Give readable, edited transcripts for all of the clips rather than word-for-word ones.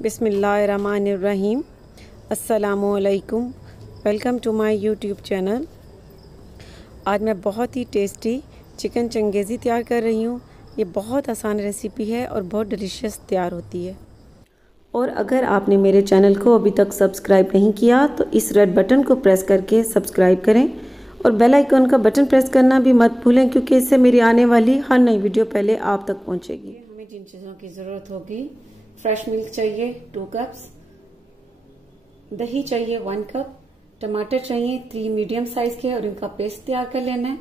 बिस्मिल्लाहिर्रहमानिर्रहीम। अस्सलामुअलैकुम। Welcome to my YouTube channel. आज मैं बहुत ही टेस्टी चिकन चंगेज़ी तैयार कर रही हूँ। ये बहुत आसान रेसिपी है और बहुत डिलीशियस तैयार होती है। और अगर आपने मेरे चैनल को अभी तक सब्सक्राइब नहीं किया तो इस रेड बटन को प्रेस करके सब्सक्राइब करें और बेल आइकन का बटन प्रेस करना भी मत भूलें, क्योंकि इससे मेरी आने वाली हर नई वीडियो पहले आप तक पहुँचेगी। हमें जिन चीज़ों की ज़रूरत होगी, फ्रेश मिल्क चाहिए 2 कप्स, दही चाहिए 1 कप, टमाटर चाहिए 3 मीडियम साइज के और इनका पेस्ट तैयार कर लेना है।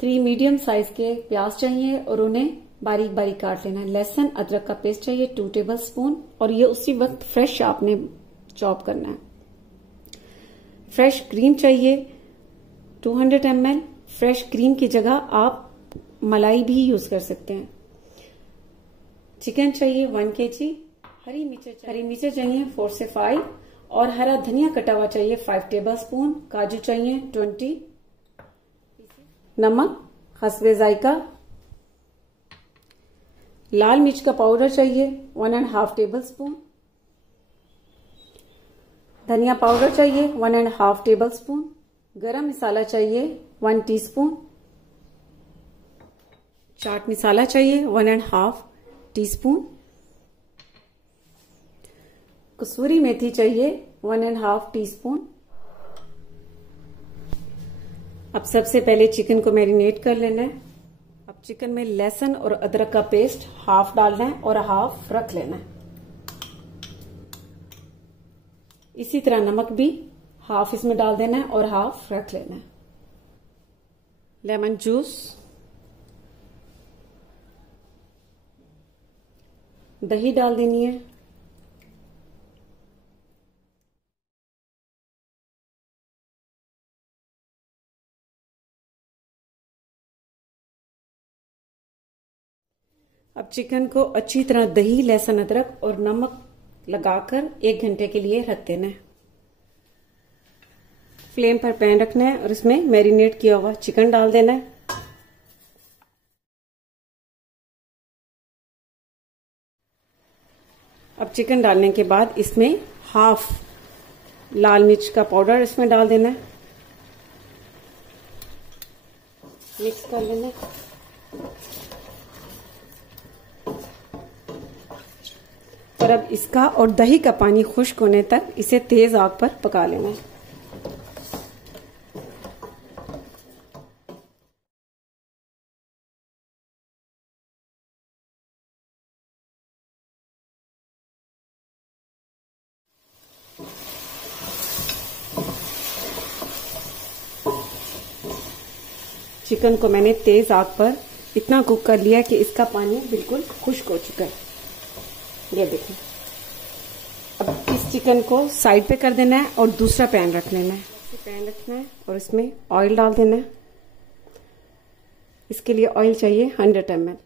3 मीडियम साइज के प्याज चाहिए और उन्हें बारीक बारीक काट लेना है। लहसुन अदरक का पेस्ट चाहिए 2 टेबल स्पून और ये उसी वक्त फ्रेश आपने चॉप करना है। फ्रेश क्रीम चाहिए 200 ml। फ्रेश क्रीम की जगह आप मलाई भी यूज कर सकते हैं। चिकन चाहिए 1 kg। हरी मिर्चें चाहिए 4 से 5 और हरा धनिया कटा हुआ चाहिए 5 टेबल स्पून। काजू चाहिए 20। नमक हस्बे जायका। लाल मिर्च का पाउडर चाहिए 1.5 टेबल स्पून। धनिया पाउडर चाहिए 1.5 टेबल स्पून। गरम मसाला चाहिए 1 टीस्पून। चाट मसाला चाहिए 1.5 टीस्पून। कसूरी मेथी चाहिए 1.5 टीस्पून। अब सबसे पहले चिकन को मैरिनेट कर लेना है। अब चिकन में लहसुन और अदरक का पेस्ट हाफ डालना है और हाफ रख लेना है। इसी तरह नमक भी हाफ इसमें डाल देना है और हाफ रख लेना है। लेमन जूस, दही डाल देनी है। अब चिकन को अच्छी तरह दही, लहसुन, अदरक और नमक लगाकर 1 घंटे के लिए रख देना है। फ्लेम पर पैन रखना है और इसमें मैरिनेट किया हुआ चिकन डाल देना है। अब चिकन डालने के बाद इसमें हाफ लाल मिर्च का पाउडर इसमें डाल देना है। मिक्स कर लेना है। और अब इसका और दही का पानी खुश्क होने तक इसे तेज आग पर पका लेना है। चिकन को मैंने तेज आग पर इतना कुक कर लिया कि इसका पानी बिल्कुल खुश्क हो चुका है। ये देखिए। अब इस चिकन को साइड पे कर देना है और दूसरा पैन रख लेना है। पैन रखना है और इसमें ऑयल डाल देना है। इसके लिए ऑयल चाहिए 100 ml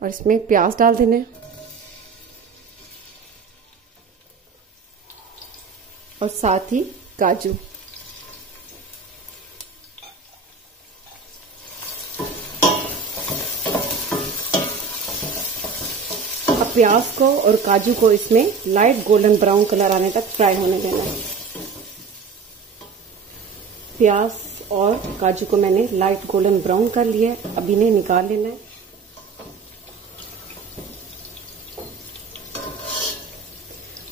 और इसमें प्याज डाल देना है और साथ ही काजू। प्याज को और काजू को इसमें लाइट गोल्डन ब्राउन कलर आने तक फ्राई होने देना है। प्याज और काजू को मैंने लाइट गोल्डन ब्राउन कर लिया है। अब इन्हें निकाल लेना है।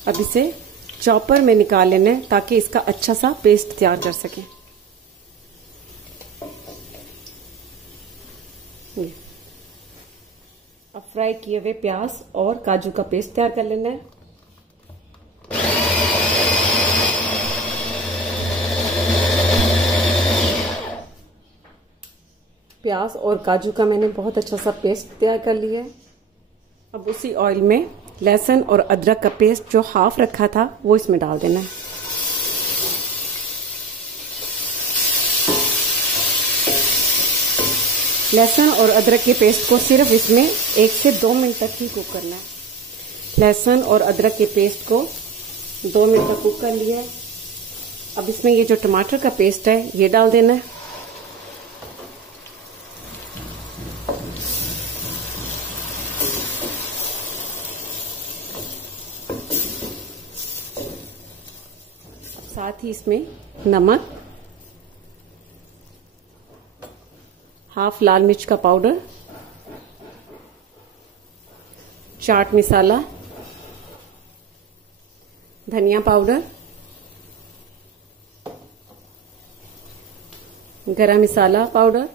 अब इसे चॉपर में निकाल लेना है ताकि इसका अच्छा सा पेस्ट तैयार कर सके। अब फ्राई किए हुए प्याज और काजू का पेस्ट तैयार कर लेना है। प्याज और काजू का मैंने बहुत अच्छा सा पेस्ट तैयार कर लिया है। अब उसी ऑयल में लहसुन और अदरक का पेस्ट जो हाफ रखा था वो इसमें डाल देना है। लहसुन और अदरक के पेस्ट को सिर्फ इसमें 1 से 2 मिनट तक ही कुक करना है। लहसुन और अदरक के पेस्ट को 2 मिनट तक कुक कर लिया है। अब इसमें ये जो टमाटर का पेस्ट है ये डाल देना है। ही इसमें नमक, हाफ लाल मिर्च का पाउडर, चाट मसाला, धनिया पाउडर, गरम मसाला पाउडर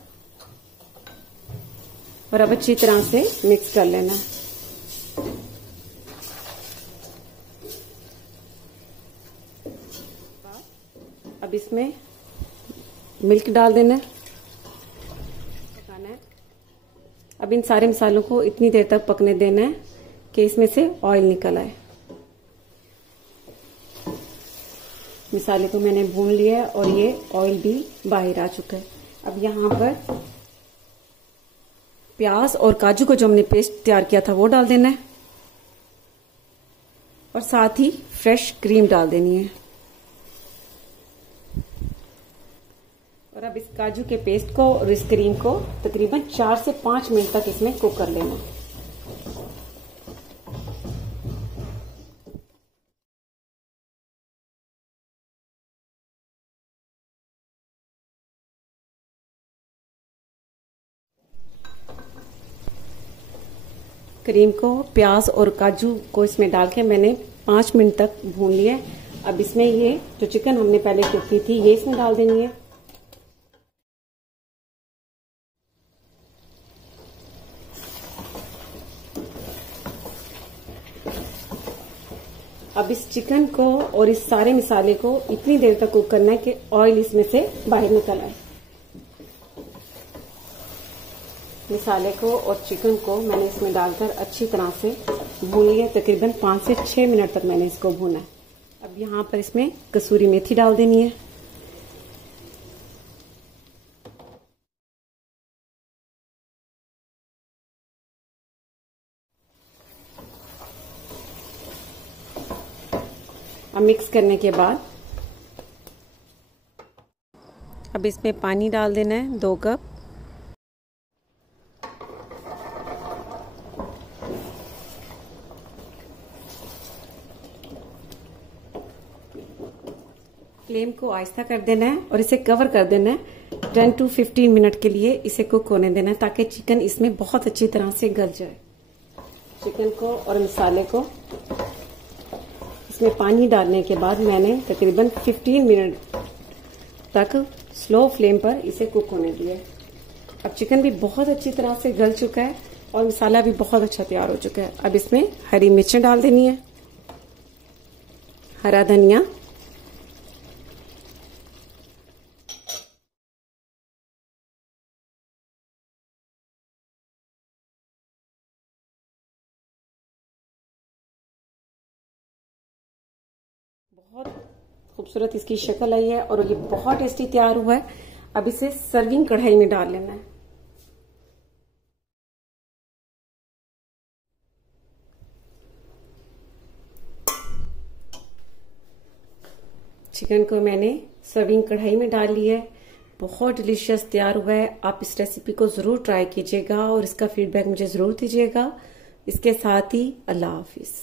और अब अच्छी तरह से मिक्स कर लेना है। अब इसमें मिल्क डाल देना है, पकाना है। अब इन सारे मसालों को इतनी देर तक पकने देना है कि इसमें से ऑयल निकल आए। मसाले को मैंने भून लिया है और ये ऑयल भी बाहर आ चुका है। अब यहाँ पर प्याज और काजू को जो हमने पेस्ट तैयार किया था वो डाल देना है और साथ ही फ्रेश क्रीम डाल देनी है। और अब इस काजू के पेस्ट को और इस क्रीम को तकरीबन 4 से 5 मिनट तक इसमें कुक कर लेना। क्रीम को, प्याज और काजू को इसमें डाल के मैंने 5 मिनट तक भून लिया। अब इसमें ये जो चिकन हमने पहले कुक की थी ये इसमें डाल देनी है। अब इस चिकन को और इस सारे मसाले को इतनी देर तक कुक करना है कि ऑयल इसमें से बाहर निकल आए। मसाले को और चिकन को मैंने इसमें डालकर अच्छी तरह से भून लिया। तकरीबन 5 से 6 मिनट तक मैंने इसको भूना है। अब यहाँ पर इसमें कसूरी मेथी डाल देनी है। अब मिक्स करने के बाद अब इसमें पानी डाल देना है 2 कप। फ्लेम को आहिस्ता कर देना है और इसे कवर कर देना है। 10 to 15 मिनट के लिए इसे कुक होने देना है ताकि चिकन इसमें बहुत अच्छी तरह से गल जाए। चिकन को और मसाले को इसमें पानी डालने के बाद मैंने तकरीबन 15 मिनट तक स्लो फ्लेम पर इसे कुक होने दिया। अब चिकन भी बहुत अच्छी तरह से गल चुका है और मसाला भी बहुत अच्छा तैयार हो चुका है। अब इसमें हरी मिर्चें डाल देनी है, हरा धनिया, बहुत खूबसूरत इसकी शक्ल आई है और ये बहुत टेस्टी तैयार हुआ है। अब इसे सर्विंग कढ़ाई में डाल लेना है। चिकन को मैंने सर्विंग कढ़ाई में डाल लिया है। बहुत डिलीशियस तैयार हुआ है। आप इस रेसिपी को जरूर ट्राई कीजिएगा और इसका फीडबैक मुझे जरूर दीजिएगा। इसके साथ ही अल्लाह हाफिज।